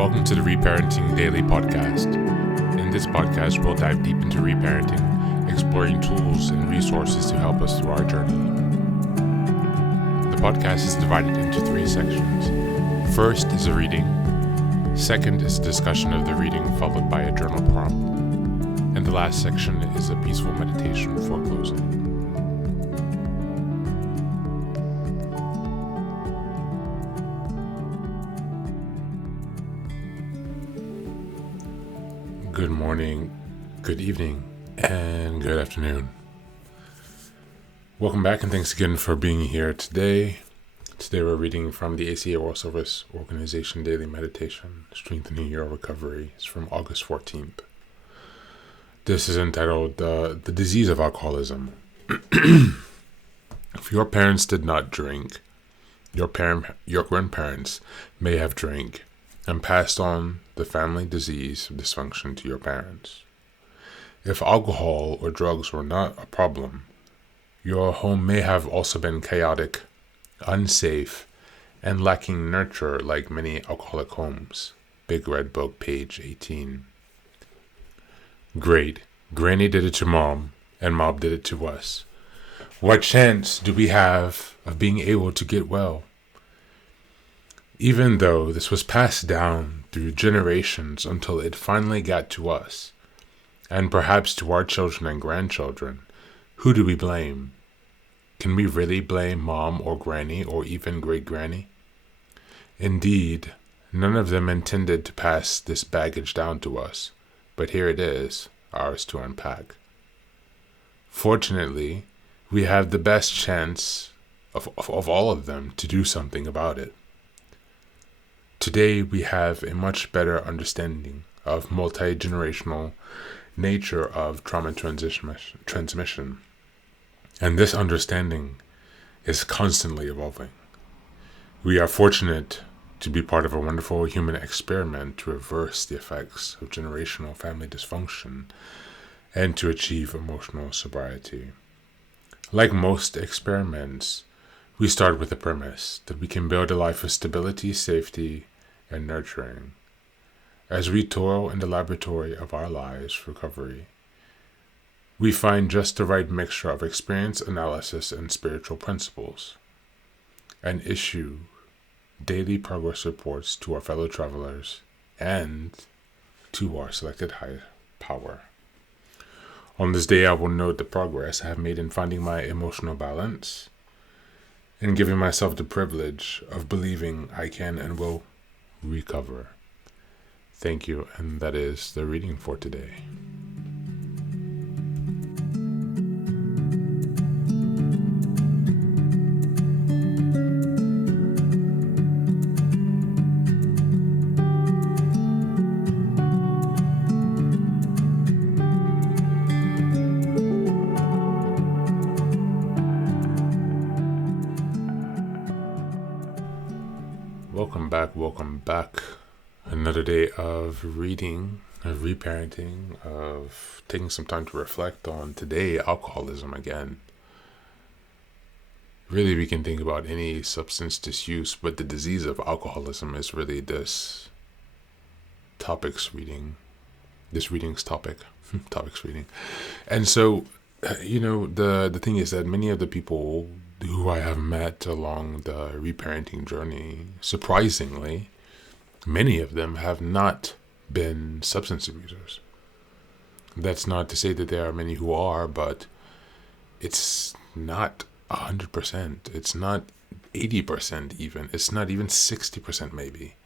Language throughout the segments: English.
Welcome to the Reparenting Daily podcast. In this podcast, we'll dive deep into reparenting, exploring tools and resources to help us through our journey. The podcast is divided into 3 sections. First is a reading. Second is a discussion of the reading, followed by a journal prompt. And the last section is a peaceful meditation for closing. Good morning, good evening, and good afternoon. Welcome back and thanks again for being here today. Today we're reading from the ACA World Service Organization Daily Meditation, Strengthening Your Recovery. It's from August 14th. This is entitled The Disease of Alcoholism. If your parents did not drink, your grandparents may have drank and passed on the family disease of dysfunction to your parents. If alcohol or drugs were not a problem, your home may have also been chaotic, unsafe, and lacking nurture like many alcoholic homes. Big Red Book, page 18. Great. Granny did it to Mom, and Mom did it to us. What chance do we have of being able to get well? Even though this was passed down through generations until it finally got to us, and perhaps to our children and grandchildren, who do we blame? Can we really blame Mom or Granny or even Great-Granny? Indeed, none of them intended to pass this baggage down to us, but here it is, ours to unpack. Fortunately, we have the best chance of all of them to do something about it. Today, we have a much better understanding of multi-generational nature of trauma transmission. And this understanding is constantly evolving. We are fortunate to be part of a wonderful human experiment to reverse the effects of generational family dysfunction and to achieve emotional sobriety. Like most experiments, we start with the premise that we can build a life of stability, safety, and nurturing. As we toil in the laboratory of our lives' recovery, we find just the right mixture of experience, analysis, and spiritual principles, and issue daily progress reports to our fellow travelers and to our selected higher power. On this day, I will note the progress I have made in finding my emotional balance and giving myself the privilege of believing I can and will recover. Thank you, and that is the reading for today. Welcome back. Another day of reading, of reparenting, of taking some time to reflect on today, alcoholism again. Really, we can think about any substance disuse, but the disease of alcoholism is really this reading's topics reading. And so, the thing is that many of the people who I have met along the reparenting journey, surprisingly, many of them have not been substance abusers. That's not to say that there are many who are, but it's not 100%. It's not 80% even. It's not even 60% maybe.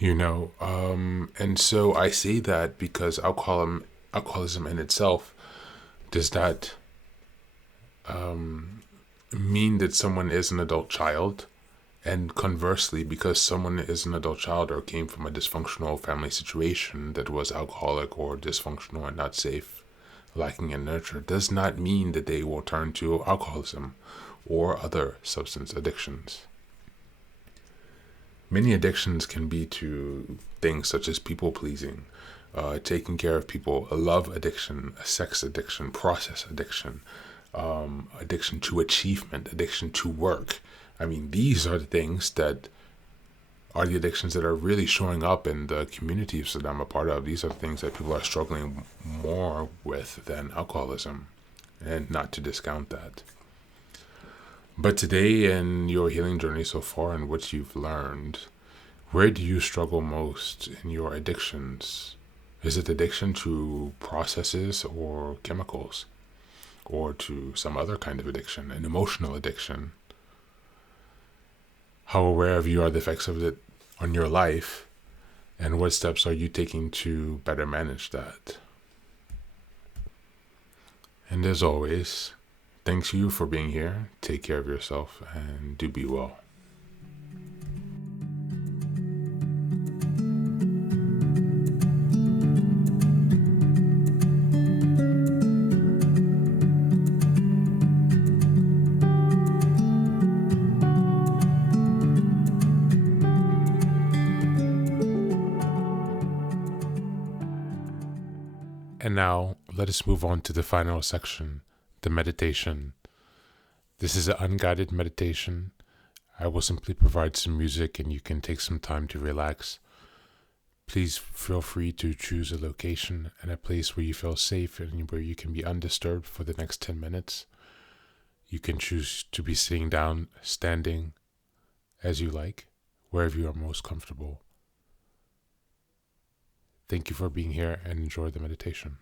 And so I say that because alcoholism in itself does not mean that someone is an adult child, and conversely, because someone is an adult child or came from a dysfunctional family situation that was alcoholic or dysfunctional and not safe, lacking in nurture, does not mean that they will turn to alcoholism or other substance addictions. Many addictions can be to things such as people pleasing, taking care of people, a love addiction, a sex addiction, process addiction, addiction to achievement, addiction to work. I mean, these are the things that are the addictions that are really showing up in the communities that I'm a part of. These are things that people are struggling more with than alcoholism, and not to discount that. But today, in your healing journey so far and what you've learned, where do you struggle most in your addictions? Is it addiction to processes or chemicals? Or to some other kind of addiction, an emotional addiction? How aware of you are the effects of it on your life, and what steps are you taking to better manage that? And as always, thanks you for being here. Take care of yourself and do be well. And now, let us move on to the final section, the meditation. This is an unguided meditation. I will simply provide some music and you can take some time to relax. Please feel free to choose a location and a place where you feel safe and where you can be undisturbed for the next 10 minutes. You can choose to be sitting down, standing, as you like, wherever you are most comfortable. Thank you for being here and enjoy the meditation.